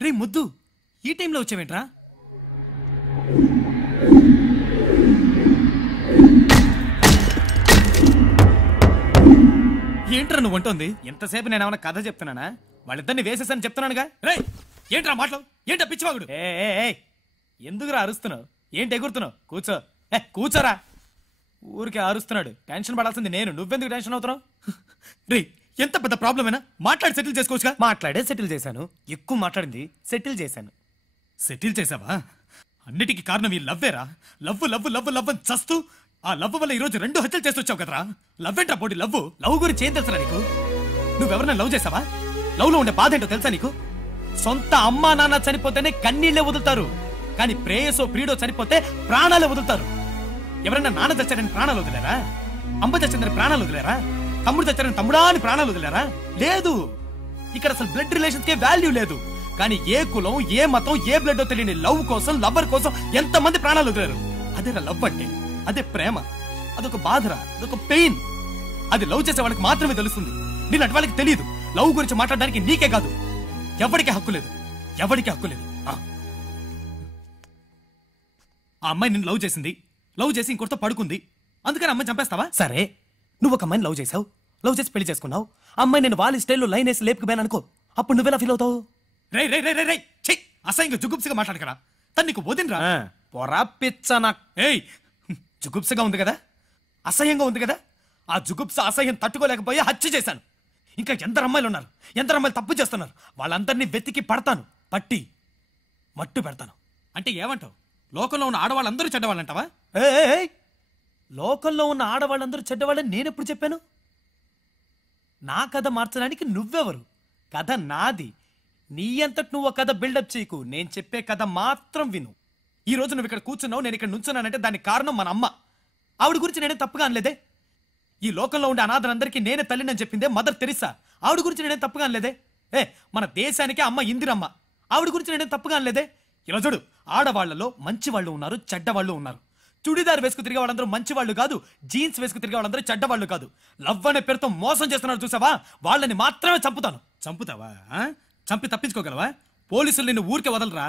రే ముద్దు, ఈ టైంలో వచ్చావేంట్రా? ఏంట్రా నువ్వు అంటుంది? ఎంతసేపు నేను ఏమైనా కథ చెప్తున్నానా? వాళ్ళిద్దరిని వేసేసని చెప్తున్నానుగా. రే ఏంట్రా మాటలు? ఏంటా పిచ్చివాగుడు? ఎందుకురా అరుస్తున్నావు? ఏంటి ఎగురుతున్నావు? కూర్చో. కూర్చోరా. ఊరికే అరుస్తున్నాడు. టెన్షన్ పడాల్సింది నేను, నువ్వెందుకు టెన్షన్ అవుతున్నావు? రే ఎంత పెద్ద ప్రాబ్లమేనా? మాట్లాడి సెటిల్ చేసుకోవచ్చుగా. మాట్లాడే సెటిల్ చేశాను. ఎక్కువ మాట్లాడింది సెటిల్ చేశాను. సెటిల్ చేసావా? అన్నిటికీ కారణం ఈ లవ్వేరా. లవ్ లవ్ లవ్ లవ్ అని చస్తూ ఆ లవ్ వల్ల ఈరోజు 2 హత్యలు చేసి వచ్చావు కదరా. లవ్ ఏంట్రా పోటీ? లవ్ గురించి ఏం తెలుసా నీకు? నువ్వెవరన్నా లవ్ చేసావా? లవ్ లో ఉండే బాధ ఏంటో తెలుసా నీకు? సొంత అమ్మా నాన్న చనిపోతేనే కన్నీళ్లే వదులుతారు, కానీ ప్రేయసో ప్రియుడో చనిపోతే ప్రాణాలే వదులుతారు. ఎవరైనా నాన్న చచ్చారని ప్రాణాలు వదిలేరా? అమ్మ చచ్చిందని ప్రాణాలు వదిలేరా? తమ్ముడు చచ్చారని తమ్ముడా అని ప్రాణాలు వదిలేరా? లేదు. ఇక్కడ అసలు బ్లడ్ రిలేషన్స్ కే వాల్యూ లేదు. కానీ ఏ కులం, ఏ మతం, ఏ బ్లడ్ తెలియని లవ్ కోసం, లవ్వర్ కోసం ఎంతమంది ప్రాణాలు వదిలేరు. అదేరా లవ్ అంటే. అదే ప్రేమ. అదొక బాధరా, అదొక పెయిన్. అది లవ్ చేసే వాళ్ళకి మాత్రమే తెలుస్తుంది. నేను అటు వాళ్ళకి తెలియదు. లవ్ గురించి మాట్లాడడానికి నీకే కాదు, ఎవరికి హక్కు లేదు. ఎవరికి హక్కు లేదు. ఆ అమ్మాయి నిన్ను లవ్ చేసింది. లవ్ చేసి ఇంకొకరితో పడుకుంది. అందుకని అమ్మాయి చంపేస్తావా? సరే, నువ్వు ఒక అమ్మాయిని లవ్ చేసావు, లవ్ చేసి పెళ్లి చేసుకున్నావు. అమ్మాయి నేను వాళ్ళ స్టైల్లో లైన్ వేసి లేపుకుపోయాను అనుకో, అప్పుడు నువ్వెలా ఫీల్ అవుతావు? రే రే రే రే ఛీ, అసహ్యంగా జుగుప్సగా మాట్లాడకరా. తను నీకు వదినరా? పొరా పిచ్చనా. ఏయ్, జుగుప్సగా ఉంది కదా, అసహ్యంగా ఉంది కదా. ఆ జుగుప్స అసహ్యం తట్టుకోలేకపోయి హత్య చేశాను. ఇంకా ఎందరు అమ్మాయిలు ఉన్నారు, ఎందరు అమ్మాయిలు తప్పు చేస్తున్నారు. వాళ్ళందరినీ వెతికి పడతాను, పట్టి మట్టు పెడతాను. అంటే ఏమంటావు? లోకంలో ఉన్న ఆడవాళ్ళందరూ చెడ్డవాళ్ళంటావా? లోకంలో ఉన్న ఆడవాళ్ళందరూ చెడ్డవాళ్ళని నేనెప్పుడు చెప్పాను? నా కథ మార్చడానికి నువ్వెవరు? కథ నాది. నీ అంతటి నువ్వు కథ బిల్డప్ చేయకు. నేను చెప్పే కథ మాత్రం విను. ఈ రోజు నువ్వు ఇక్కడ కూర్చున్నావు, నేను ఇక్కడ నుంచున్నానంటే దానికి కారణం మన అమ్మ. ఆవిడ గురించి నేనే తప్పుగా అనలేదే. ఈ లోకంలో ఉండే అనాథలందరికీ నేనే తల్లిని చెప్పిందే మదర్ తెరిసా. ఆవిడ గురించి నేనే తప్పుగా అనలేదే. మన దేశానికి అమ్మ ఇందిరమ్మ. ఆవిడ గురించి నేనే తప్పుగా అనలేదే. ఇలా చూడు, ఆడవాళ్లలో మంచి వాళ్ళు ఉన్నారు, చెడ్డవాళ్ళు ఉన్నారు. చుడిదార్ వేసుకు తిరిగే వాళ్ళందరూ మంచి వాళ్ళు కాదు, జీన్స్ వేసుకు తిరిగే వాళ్ళందరూ చెడ్డవాళ్ళు కాదు. లవ్ అనే పేరుతో మోసం చేస్తున్నారు చూసావా, వాళ్ళని మాత్రమే చంపుతాను. చంపుతావా? చంపి తప్పించుకోగలవా? పోలీసులు నిన్ను ఊరికే వదలరా.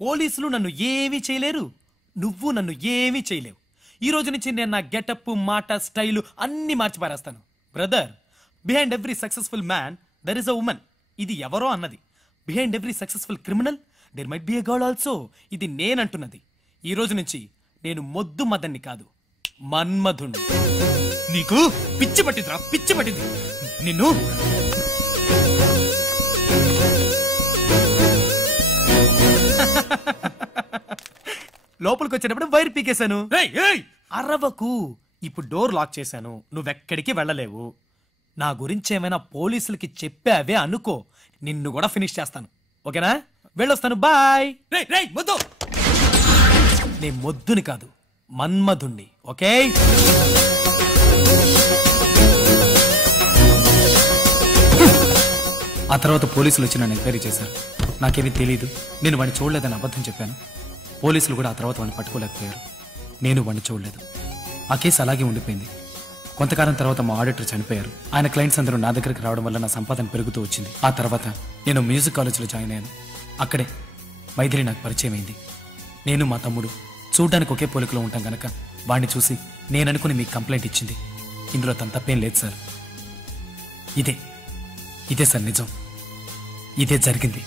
పోలీసులు నన్ను ఏమీ చేయలేరు, నువ్వు నన్ను ఏమీ చేయలేవు. ఈ రోజు నుంచి నేను నా గెటప్, మాట, స్టైలు అన్ని మార్చి పారేస్తాను. Brother, behind every successful man there is a woman. ఇది ఎవరో అన్నది. Behind every successful criminal there might be a girl also. ఇది నేనంటున్నది. ఈ రోజు నుంచి నేను మొద్దు మదన్ని కాదు, మన్మధుణ్ణి. నీకు పిచ్చి పట్టిందిరా, పిచ్చి పట్టింది నిన్ను. లోపలికి వచ్చేటప్పుడు వైర్ పీకేశాను. అరవకు. ఇప్పుడు డోర్ లాక్ చేశాను, నువ్వెక్కడికి వెళ్ళలేవు. నా గురించి ఏమైనా పోలీసులకి చెప్పావే అనుకో, నిన్ను కూడా ఫినిష్ చేస్తాను. ఓకేనా? వెళ్ళొస్తాను, బాయ్. మొద్దు. నే మొద్దుని కాదు, మన్మధుణ్ణి. ఓకే? ఆ తర్వాత పోలీసులు వచ్చి నన్ను ఎంక్వైరీ చేశారు. నాకేమీ తెలీదు, నేను వాడిని చూడలేదని అబద్ధం చెప్పాను. పోలీసులు కూడా ఆ తర్వాత వాడిని పట్టుకోలేకపోయారు. నేను వాడిని చూడలేదు. ఆ కేసు అలాగే ఉండిపోయింది. కొంతకాలం తర్వాత మా ఆడిటర్ చనిపోయారు. ఆయన క్లయింట్స్ అందరూ నా దగ్గరికి రావడం వల్ల నా సంపాదన పెరుగుతూ వచ్చింది. ఆ తర్వాత నేను మ్యూజిక్ కాలేజీలో జాయిన్ అయ్యాను. అక్కడే మైథిలి నాకు పరిచయం అయింది. నేను మా తమ్ముడు చూడ్డానికి ఒకే పోలికలో ఉంటాం గనక వాడిని చూసి నేననుకుని మీకు కంప్లైంట్ ఇచ్చింది. ఇందులో తన తప్పేం లేదు సార్. ఇదే సార్ నిజం. ఇదే జరిగింది.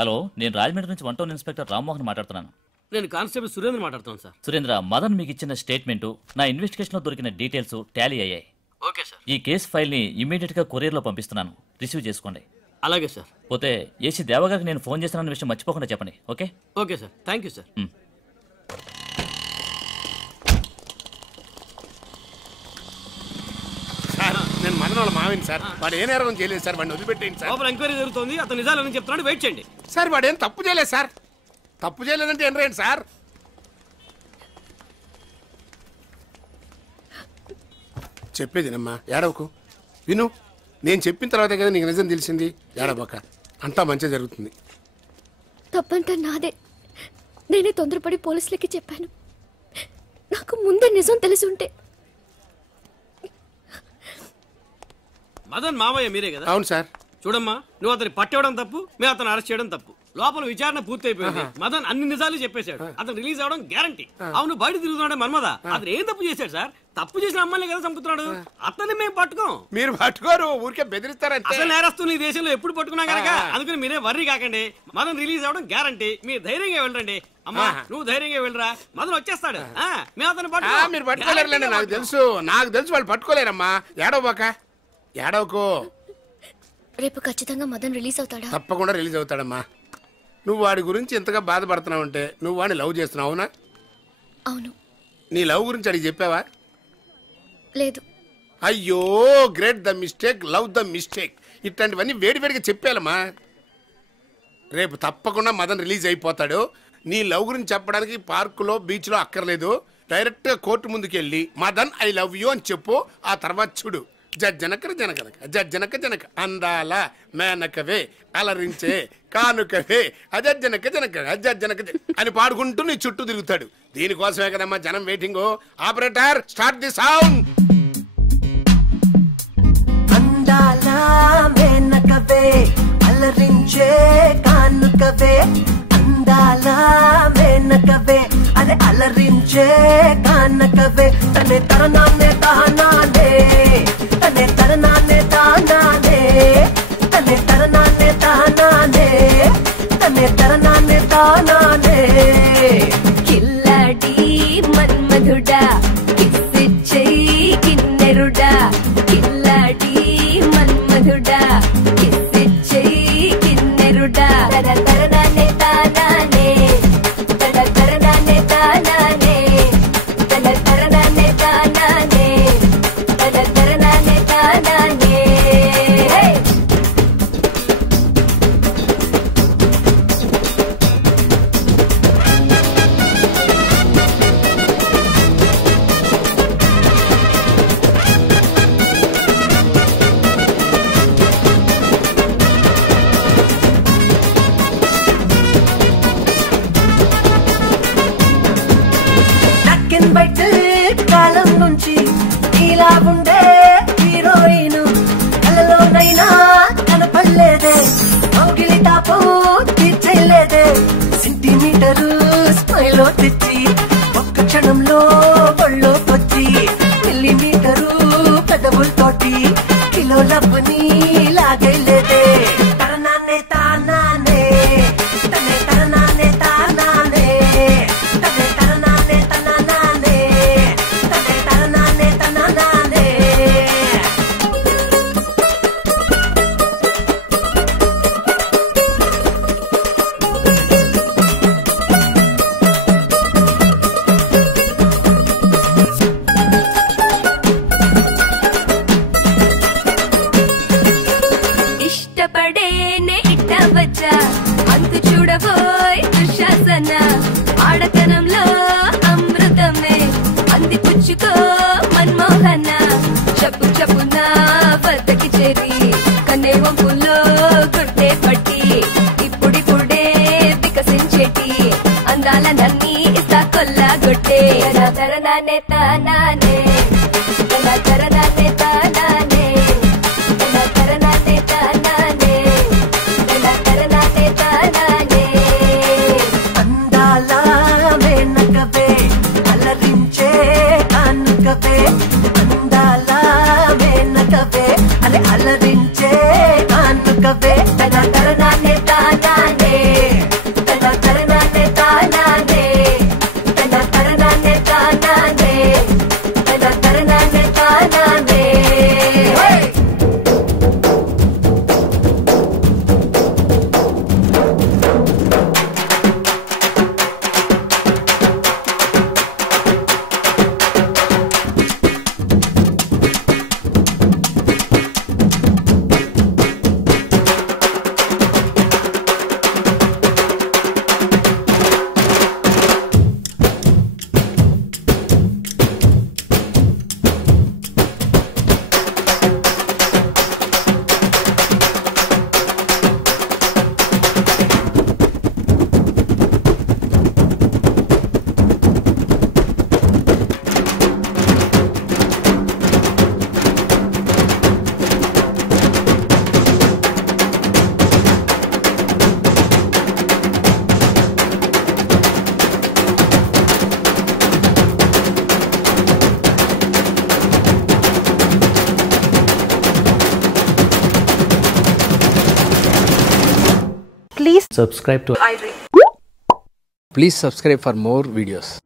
హలో, నేను రాజమండ్రి నుంచి 1 టౌన్ ఇన్స్పెక్టర్ రామ్మోహన్ మాట్లాడుతున్నాను. నేను కానిస్టేబుల్ సురేంద్ర మాట్లాడుతాను సార్. సురేంద్ర, మదన్ మీకు ఇచ్చిన స్టేట్మెంట్ నా ఇన్వెస్టిగేషన్ లో దొరికిన డీటెయిల్స్ టాలీ అయ్యాయి. Okay sir. ఈ కేసు ఫైల్ ని ఇమీడియట్ గా కొరియర్ లో పంపిస్తున్నాను, రిసీవ్ చేసుకోండి. అలాగే సార్. పోతే ఏసీ దేవగారికి నేను ఫోన్ చేసిన విషయం మర్చిపోకుండా చెప్పండి. Okay? Okay sir. Thank you sir. నేను మదన్ వాళ్ళ మావిని సార్. వాడు ఏ నేరం చేయలేదు సార్, వాడిని వదిలిపెట్టేయండి సార్. లోపల ఎంక్వైరీ జరుగుతుంది, అతను నిజాలని చెప్తున్నాడు, వెయిట్ చేయండి సార్. వాడు ఏం తప్పు చేయలేదు సార్. తప్పు చేయలేదంటే ఏం రేండి సార్? చెప్పేదినమ్మా, ఏడవకు. విను, నేను చెప్పిన తర్వాతే కదా నీకు నిజం తెలిసింది. ఏడవక, అంతా మంచిగా జరుగుతుంది. తప్పంతా నాదే. నేనే తొందరపడి పోలీసులకి చెప్పాను. నాకు ముందే నిజం తెలిసి ఉంటే. మదన్ మావయ్య మీరే కదా? అవును సార్. చూడమ్మా, నువ్వు అతని పట్టేవడం తప్పు, మేము అతను అరెస్ట్ చేయడం తప్పు. లోపల విచారణ పూర్తి అయిపోయింది. మదన్ అన్ని నిజాలు చెప్పేశాడు. అతను రిలీజ్ అవడం గ్యారంటీ. అవును, బయట తిరుగుతున్నాడు మన్మదా. అతను ఏం తప్పు చేశాడు సార్? తప్పు చేసిన అమ్మాయిని కదా చంపుతున్నాడు. అతన్ని మేము పట్టుకోం. మీరు పట్టుకోరు, ఊరికే బెదిరిస్తారంటే. అసలు నేరస్తులు ఈ దేశంలో ఎప్పుడు పట్టుకున్నా కనుక, అందుకని మీరే వర్రీ కాకండి. మదన్ రిలీజ్ అవడం గ్యారంటీ. మీరు ధైర్యంగా వెళ్ళండి. అమ్మా, నువ్వు ధైర్యంగా వెళ్ళరా, మదన్ వచ్చేస్తాడు. మేము అతను మీరు పట్టుకోలేరులేండి, నాకు తెలుసు. వాళ్ళు పట్టుకోలేరమ్మా. ఏడవబాక, ఏడవకు. రేపు ఖచ్చితంగా మదన్ రిలీజ్ అవుతాడా? తప్పకుండా రిలీజ్ అవుతాడమ్మా. నువ్వు వాడి గురించి ఎంతగా బాధపడుతున్నావు అంటే నువ్వు వాడిని లవ్ చేస్తున్నావు, అవునా? అవును. నీ లవ్ గురించి అడిగి చెప్పావా? లేదు. అయ్యో, great the mistake, love the mistake. ఇట్లాంటివన్నీ వేడివేడిగా చెప్పాలమ్మా. రేపు తప్పకుండా మదన్ రిలీజ్ అయిపోతాడు. నీ లవ్ గురించి చెప్పడానికి పార్కులో బీచ్లో అక్కర్లేదు. డైరెక్ట్గా కోర్టు ముందుకు వెళ్ళి మదన్ ఐ లవ్ యూ అని చెప్పు. ఆ తర్వాత చూడు, జనక జనక అందాల మేనకవే అలరించే కానుకవే అజనక జనక అని పాడుకుంటూ నీ చుట్టూ తిరుగుతాడు. దీనికోసమే కదమ్మా జనం waiting. Operator, start the sound. అందాల మేనకవే అలరించే కానుకవే, అందాల మేనకవే అదే అలరించే కానుకవే. తనే తరనానే తానానే, తనే తరనానే తానానే, తనే తరనానే తానానే, తనే తరనానే తానానే. కిల్లాడి మన్మధుడా, కిస్సిచ్చే కిన్నెరుడా. కిల్లాడి మన్మధుడా, కిస్సిచ్చే కిన్నెరుడా. తరతరనానే తానానే, తరతరనానే తానానే, తరతరనానే తానానే, తరతరనానే తానానే. బయట కాలం నుంచి ఇలా ఉండే హీరోయిన్ కలలోనైనా కనపడలేదే. మౌగిలి తాపు తీర్చలేదే. సెంటీమీటరు స్మైల్ తెచ్చి ఒక్క క్షణంలో ఒళ్ళోకొచ్చి మిల్లీమీటరు పెదవులతోటి కిలో లబ్బుని లాగలేదే. తరనానే తానానే, తనే తరనానే తానానే, తనే తరనానే తననానే, తనే తరనానే తననానే. ఇష్టపడేనే ఇట్ట వచ్చా, అంతు చూడబోయ్ దుశ్శాసన. ఆడతనంలో అమృతమే అంది పుచ్చుకో మన్మోహన. చెప్పు చెప్పున వద్దకి చేరి కన్నే వంపుల్లో గుడ్డే పట్టి ఇప్పుడిప్పుడే వికసించేటి అందాల నన్ని ఇస్తా కొల్లగొట్టే. తరనానే తానానే, తరనానే తానానే, తరనానే తానానే, తరనానే తానానే. అందాల మేనకవే అలరించే కానుకవే, అందాల మేనకవే అదే అలరించే కానుకవే. తన తరనానే తానానే, తన తరనానే తానానే, Subscribe to Please subscribe for more videos.